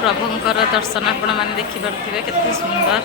प्रभुंकर दर्शन आपण मैंने देखिपे केते सुंदर।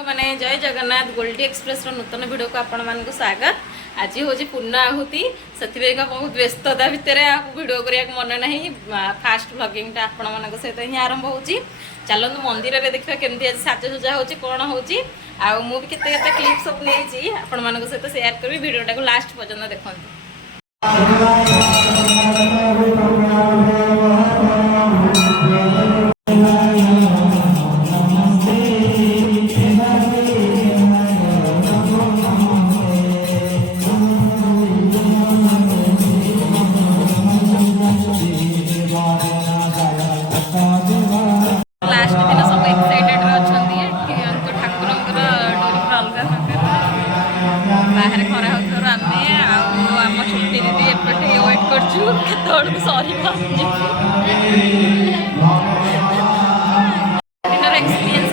मैंने जय जगन्नाथ गोल्डी एक्सप्रेस नूतन वीडियो को आपण मान स्वागत। आज हूँ पूर्ण आहुति से बहुत व्यस्तता भितर वीडियो करने मन ना फास्ट ब्लॉगिंग आपण मान सहित ही आरंभ हो। चलतु मंदिर में देखा केमती आज साजसजा हो कौन हो मुझे केते क्लिप सब नहीं आपण मान सहित शेयर करी वीडियोटा को लास्ट पर्यंत देखते। बाहर खरा होता आम छुट्टी दीदी एपटे वेट कर सरी एक्सपीरियंस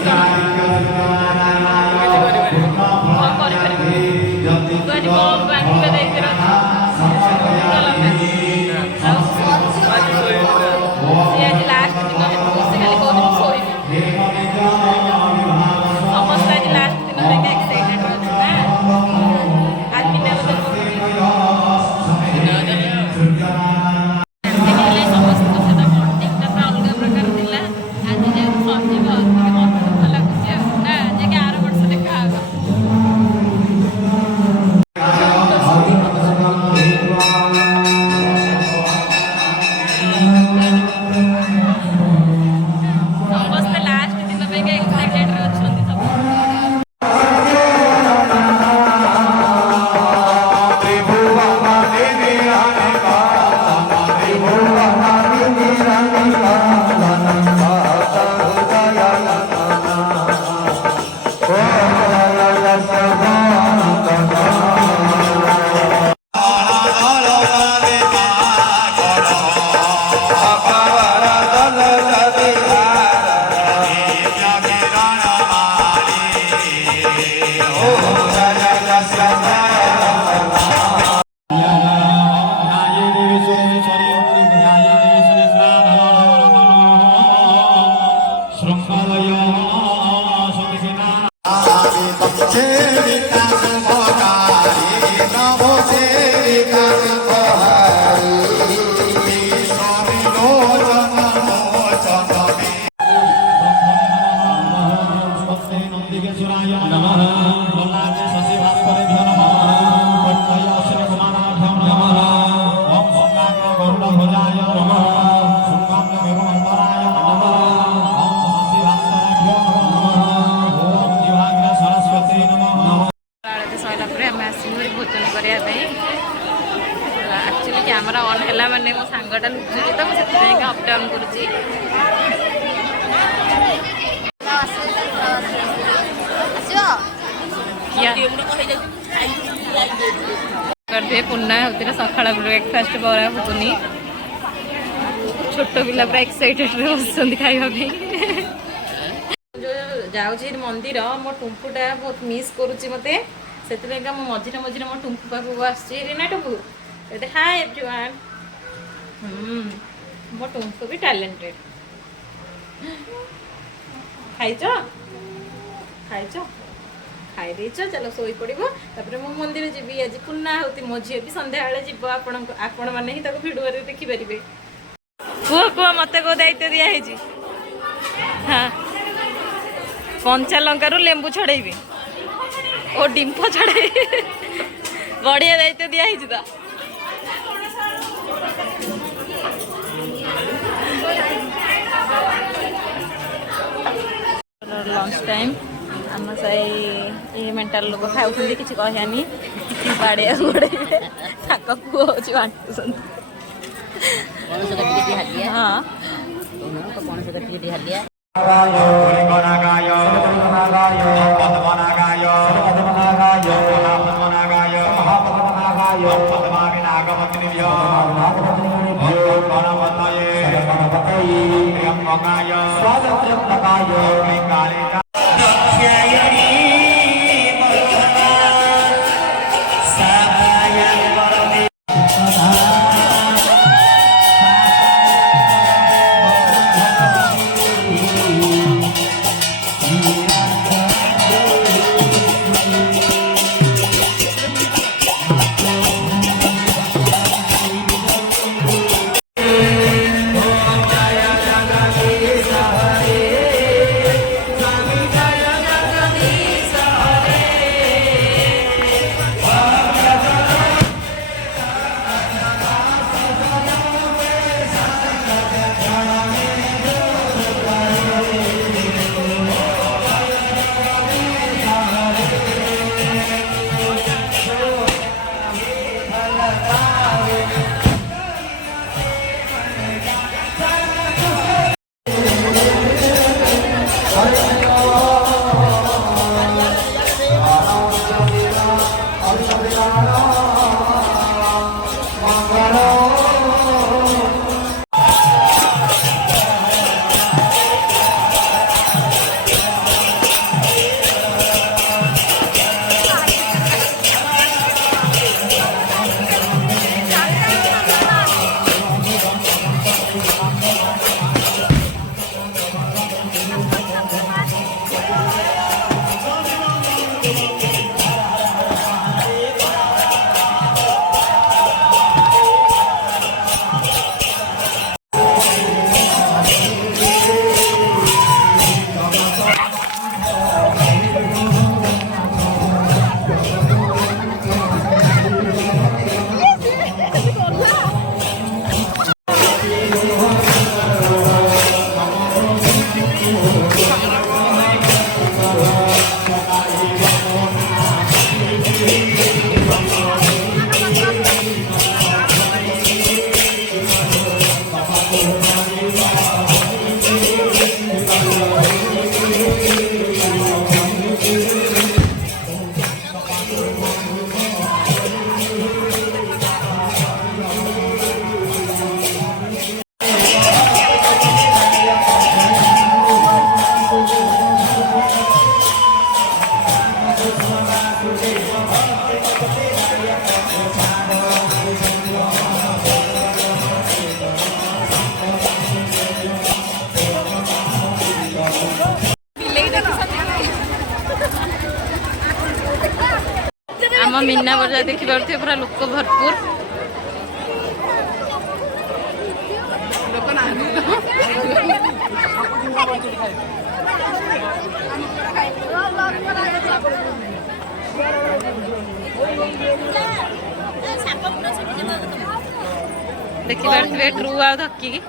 कैमरा ऑन है मैंने मो सांगटा लुचुची तो मुझे अप डाउन करुँची पुना होती सकाल ब्रेकफास्ट बरा भुगुनी छोट पिला पूरा एक्साइटेड बस खाइबा जो जाऊँगी मंदिर मो टुम्पुटा बहुत मिस करुँची मते से मो मझे मझे मो टुम्पु पाखक आसना टुम्पु हाय एवरीवन मो टुम्पु भी टैलेंटेड खाइच खाइच खाई देच चलो शोई पड़ो तापर मो मंदिर जी आज पुना होती मो झी भी संध्या जीव आपण मैंने ही भिडियो देखिपारे कुह कुह मत को दायित्व दिखाई हाँ कंचा लंका लेंबू छड़ेबी और डिंप छड़े बढ़िया दायित्व दिखाई तो लंच टाइम आम साई मेंटाल लोक खाऊ किसी कहनी बाड़िया गोड़े पुआ हूँ बांटुन हाँ त्र्यंबकाय स्वादत्रंबकाय कालिका कात्यायनी मरुधना सहायं वरदे आम मीना बजार देखिए पूरा लोक भरपूर देखिए ट्रू आ धक्की